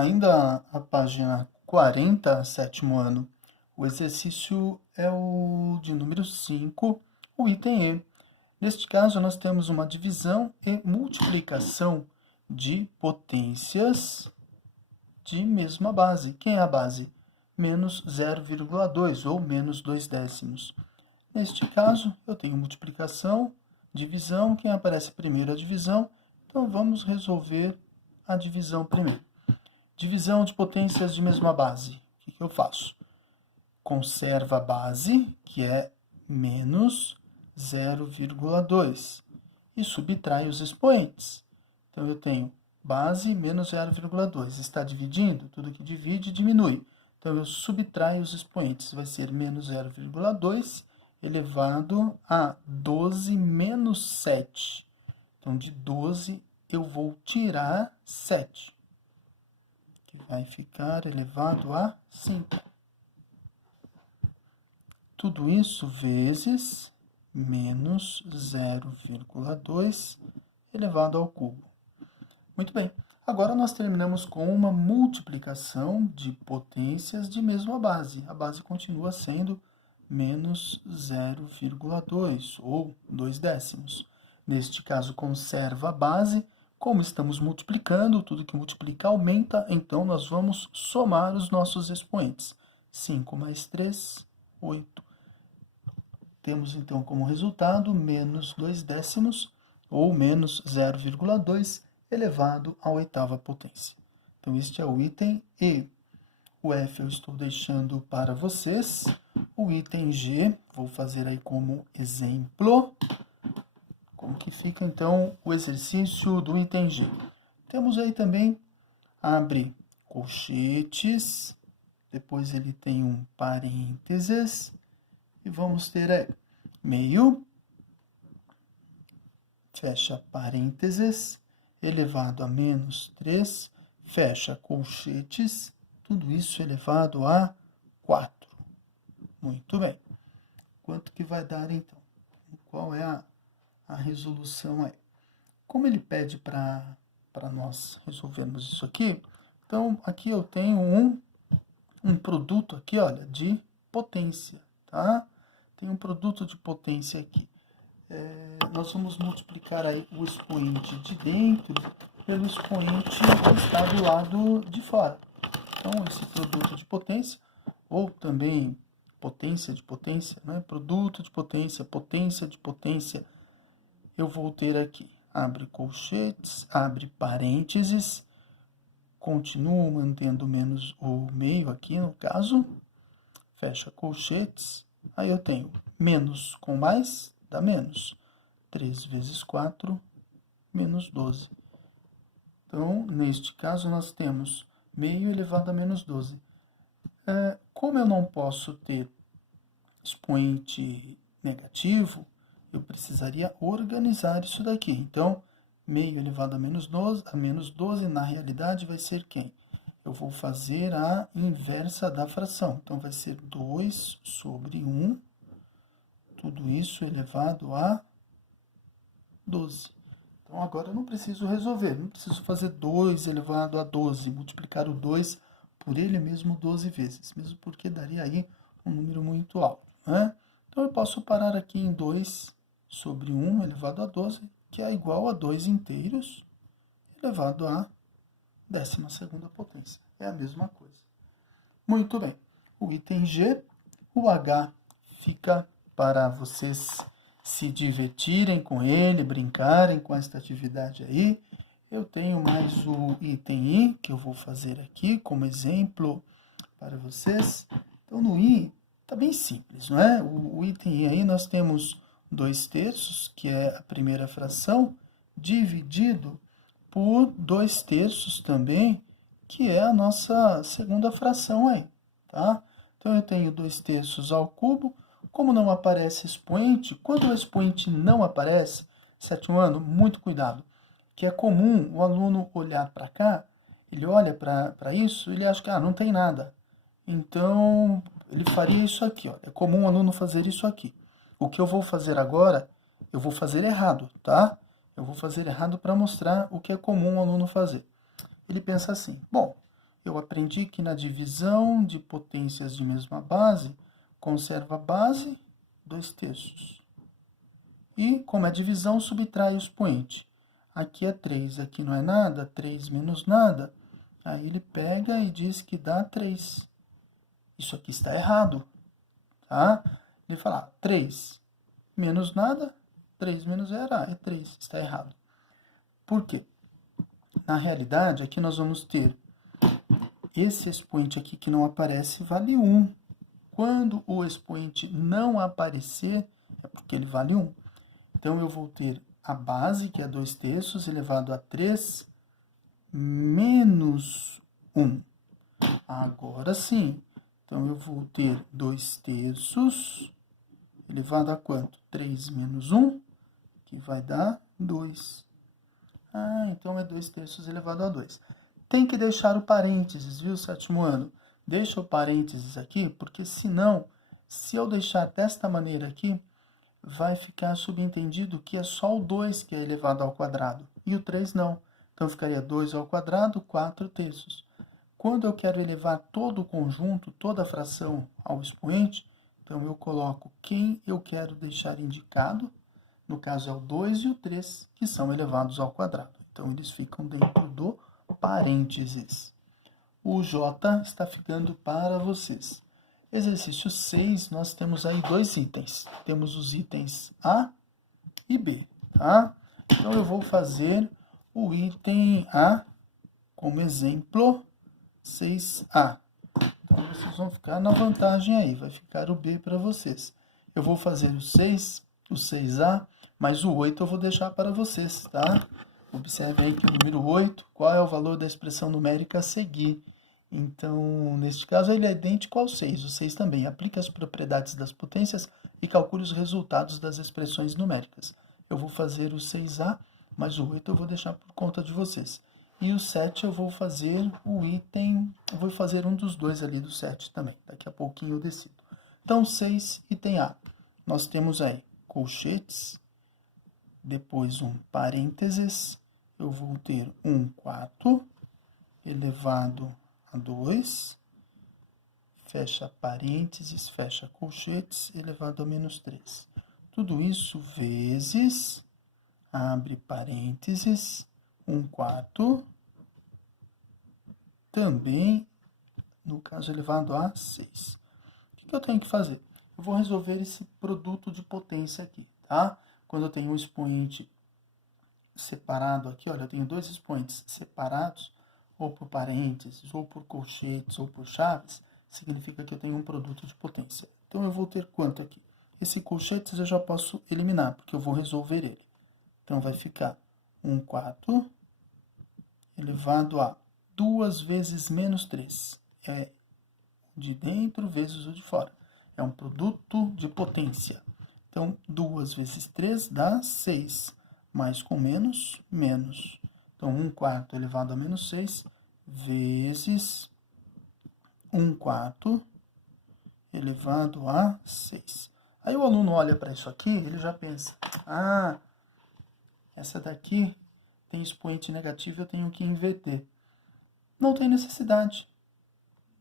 Ainda a página 40, sétimo ano, o exercício é o de número 5, o item E. Neste caso, nós temos uma divisão e multiplicação de potências de mesma base. Quem é a base? Menos 0,2 ou menos 2 décimos. Neste caso, eu tenho multiplicação, divisão. Quem aparece primeiro é a divisão. Então, vamos resolver a divisão primeiro. Divisão de potências de mesma base. O que eu faço? Conserva a base, que é menos 0,2, e subtrai os expoentes. Então, eu tenho base menos 0,2. Está dividindo? Tudo que divide, diminui. Então, eu subtraio os expoentes. Vai ser menos 0,2 elevado a 12 menos 7. Então, de 12, eu vou tirar 7. Que vai ficar elevado a 5. Tudo isso vezes menos 0,2 elevado ao cubo. Muito bem. Agora nós terminamos com uma multiplicação de potências de mesma base. A base continua sendo menos 0,2 ou 2 décimos. Neste caso, conserva a base. Como estamos multiplicando, tudo que multiplica aumenta, então nós vamos somar os nossos expoentes. 5 mais 3, 8. Temos, então, como resultado, menos 2 décimos, ou menos 0,2, elevado à oitava potência. Então, este é o item E. O F eu estou deixando para vocês. O item G, vou fazer aí como exemplo. Como que fica, então, o exercício do item G? Temos aí também, abre colchetes, depois ele tem um parênteses, e vamos ter aí meio, fecha parênteses, elevado a menos 3, fecha colchetes, tudo isso elevado a 4. Muito bem. Quanto que vai dar, então? Qual é a resolução aí? Como ele pede para nós resolvermos isso aqui, então aqui eu tenho um produto aqui, olha, de potência, tá? Tem um produto de potência aqui. Nós vamos multiplicar aí o expoente de dentro pelo expoente que está do lado de fora. Então, esse produto de potência, ou também potência de potência, né? Produto de potência de potência, eu vou ter aqui, abre colchetes, abre parênteses, continuo mantendo menos o meio aqui no caso, fecha colchetes, aí eu tenho menos com mais, dá menos. 3 vezes 4, menos 12. Então, neste caso, nós temos meio elevado a menos 12. Como eu não posso ter expoente negativo, eu precisaria organizar isso daqui. Então, meio elevado a menos 12, na realidade vai ser quem? Eu vou fazer a inversa da fração. Então, vai ser 2 sobre 1, tudo isso elevado a 12. Então, agora eu não preciso resolver, não preciso fazer 2 elevado a 12, multiplicar o 2 por ele mesmo 12 vezes, mesmo porque daria aí um número muito alto, né? Então, eu posso parar aqui em 2 sobre 1 elevado a 12, que é igual a 2 inteiros elevado à 12ª potência. É a mesma coisa. Muito bem. O item G, o H fica para vocês se divertirem com ele, brincarem com esta atividade aí. Eu tenho mais o item I, que eu vou fazer aqui como exemplo para vocês. Então, no I, tá bem simples, não é? O item I aí, nós temos 2/3, que é a primeira fração, dividido por 2/3 também, que é a nossa segunda fração aí, tá? Então, eu tenho 2/3 ao cubo. Como não aparece expoente, quando o expoente não aparece, sétimo ano, muito cuidado, que é comum o aluno olhar para cá, ele olha para isso, ele acha que não tem nada. Então, ele faria isso aqui, ó. É comum o aluno fazer isso aqui. O que eu vou fazer agora, eu vou fazer errado, tá? Eu vou fazer errado para mostrar o que é comum o aluno fazer. Ele pensa assim, bom, Eu aprendi que na divisão de potências de mesma base, conserva a base, 2/3. E, como é divisão, subtrai o expoente. Aqui é 3, aqui não é nada, 3 menos nada. Aí ele pega e diz que dá 3. Isso aqui está errado, tá? Ele fala, 3 menos nada, 3 menos 0, é 3, está errado. Por quê? Na realidade, aqui nós vamos ter esse expoente aqui que não aparece vale 1. Quando o expoente não aparecer, é porque ele vale 1. Então, eu vou ter a base, que é 2/3, elevado a 3, menos 1. Agora sim. Então, eu vou ter 2/3 elevado a quanto? 3 menos 1, que vai dar 2. Então é 2/3 elevado a 2. Tem que deixar o parênteses, viu, sétimo ano? Deixa o parênteses aqui, porque senão, se eu deixar desta maneira aqui, vai ficar subentendido que é só o 2 que é elevado ao quadrado, e o 3 não. Então, ficaria 2 ao quadrado, 4/3. Quando eu quero elevar todo o conjunto, toda a fração ao expoente, então eu coloco quem eu quero deixar indicado, no caso é o 2 e o 3, que são elevados ao quadrado. Então, eles ficam dentro do parênteses. O J está ficando para vocês. Exercício 6, nós temos aí 2 itens. Temos os itens A e B, tá? Então, eu vou fazer o item A como exemplo 6A. Então, vocês vão ficar na vantagem aí, vai ficar o B para vocês. Eu vou fazer o 6, o 6A, mas o 8 eu vou deixar para vocês, tá? Observe aí que o número 8, qual é o valor da expressão numérica a seguir? Então, neste caso, ele é idêntico ao 6. O 6 também aplica as propriedades das potências e calcule os resultados das expressões numéricas. Eu vou fazer o 6A, mas o 8 eu vou deixar por conta de vocês. E o 7 eu vou fazer o item, eu vou fazer um dos dois ali do 7 também. Daqui a pouquinho eu decido. Então, 6, item A. Nós temos aí colchetes, depois um parênteses, eu vou ter 1/4 elevado a 2, fecha parênteses, fecha colchetes, elevado a menos 3. Tudo isso vezes, abre parênteses, 1/4, também, no caso, elevado a 6. O que eu tenho que fazer? Eu vou resolver esse produto de potência aqui, tá? Quando eu tenho um expoente separado aqui, olha, eu tenho 2 expoentes separados, ou por parênteses, ou por colchetes, ou por chaves, significa que eu tenho um produto de potência. Então, eu vou ter quanto aqui? Esse colchetes eu já posso eliminar, porque eu vou resolver ele. Então, vai ficar 1/4 elevado a 2 vezes menos 3. É o de dentro vezes o de fora. É um produto de potência. Então, 2 vezes 3 dá 6. Mais com menos, menos. Então, 1/4 elevado a menos 6 vezes 1/4 elevado a 6. Aí o aluno olha para isso aqui, ele já pensa, essa daqui tem expoente negativo, eu tenho que inverter. Não tem necessidade.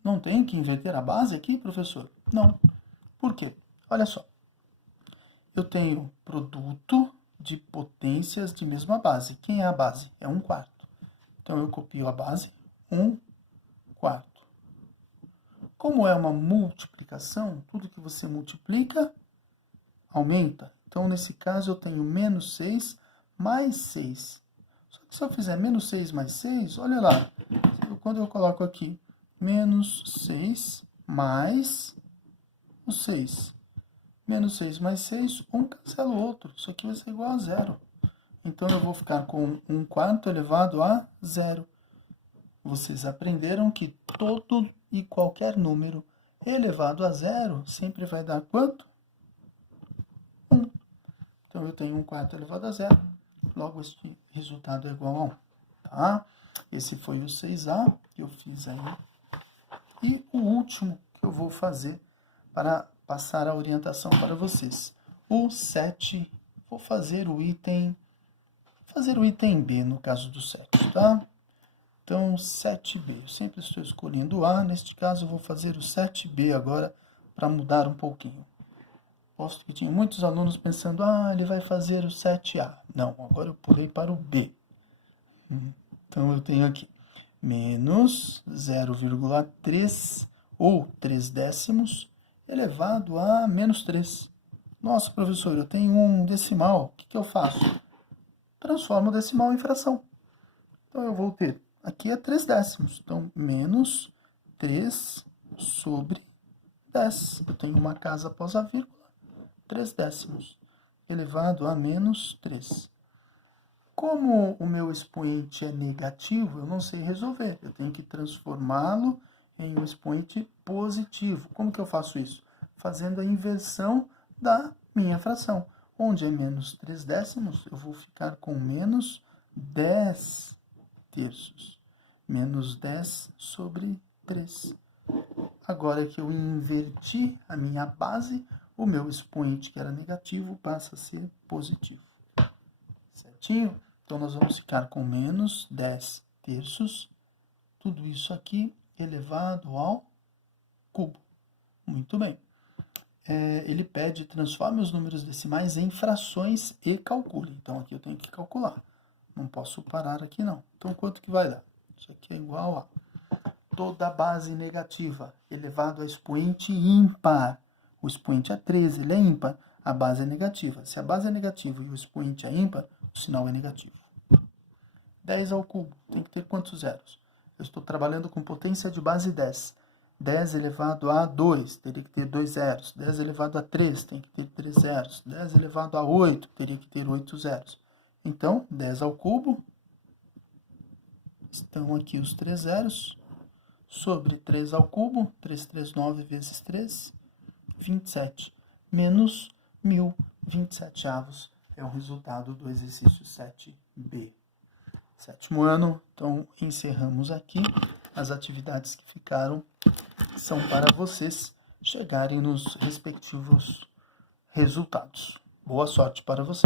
Não tem que inverter a base aqui, professor? Não. Por quê? Olha só. Eu tenho produto de potências de mesma base. Quem é a base? É 1/4. Então, eu copio a base, 1/4. Como é uma multiplicação, tudo que você multiplica, aumenta. Então, nesse caso, eu tenho menos 6 mais 6. Só que se eu fizer menos 6 mais 6, olha lá. Quando eu coloco aqui menos 6 mais o 6. Menos 6 mais 6, um cancela o outro. Isso aqui vai ser igual a 0. Então, eu vou ficar com 1/4 elevado a 0. Vocês aprenderam que todo e qualquer número elevado a 0 sempre vai dar quanto? 1. Então, eu tenho 1/4 elevado a 0. Logo, esse resultado é igual a 1. Tá? Esse foi o 6A que eu fiz aí. E o último que eu vou fazer para passar a orientação para vocês. O 7, vou fazer o item B no caso do 7, tá? Então, 7B. Eu sempre estou escolhendo A. Neste caso, eu vou fazer o 7B agora para mudar um pouquinho. Posto que tinha muitos alunos pensando, ele vai fazer o 7A. Não, agora eu pulei para o B. Então, eu tenho aqui menos 0,3 ou 3 décimos elevado a menos 3. Nossa, professor, eu tenho um decimal. O que eu faço? Transformo o decimal em fração. Então, eu vou ter, aqui é 3 décimos. Então, menos 3 sobre 10. Eu tenho uma casa após a vírgula. 3 décimos elevado a menos 3. Como o meu expoente é negativo, eu não sei resolver. Eu tenho que transformá-lo em um expoente positivo. Como que eu faço isso? Fazendo a inversão da minha fração. Onde é menos 3 décimos, eu vou ficar com menos 10 terços. Menos 10 sobre 3. Agora que eu inverti a minha base, o meu expoente, que era negativo, passa a ser positivo. Certinho? Então, nós vamos ficar com menos 10 terços. Tudo isso aqui elevado ao cubo. Muito bem. Ele pede, transforme os números decimais em frações e calcule. Então, aqui eu tenho que calcular. Não posso parar aqui, não. Então, quanto que vai dar? Isso aqui é igual a toda a base negativa elevado a expoente ímpar. O expoente é 13, ele é ímpar. A base é negativa. Se a base é negativa e o expoente é ímpar, o sinal é negativo. 10 ao cubo. Tem que ter quantos zeros? Eu estou trabalhando com potência de base 10. 10 elevado a 2, teria que ter 2 zeros. 10 elevado a 3, tem que ter 3 zeros. 10 elevado a 8, teria que ter 8 zeros. Então, 10 ao cubo, estão aqui os 3 zeros, sobre 3 ao cubo, 339 vezes 3, 27, menos 1027 avos, é o resultado do exercício 7B. Sétimo ano, então encerramos aqui. As atividades que ficaram são para vocês chegarem nos respectivos resultados. Boa sorte para vocês.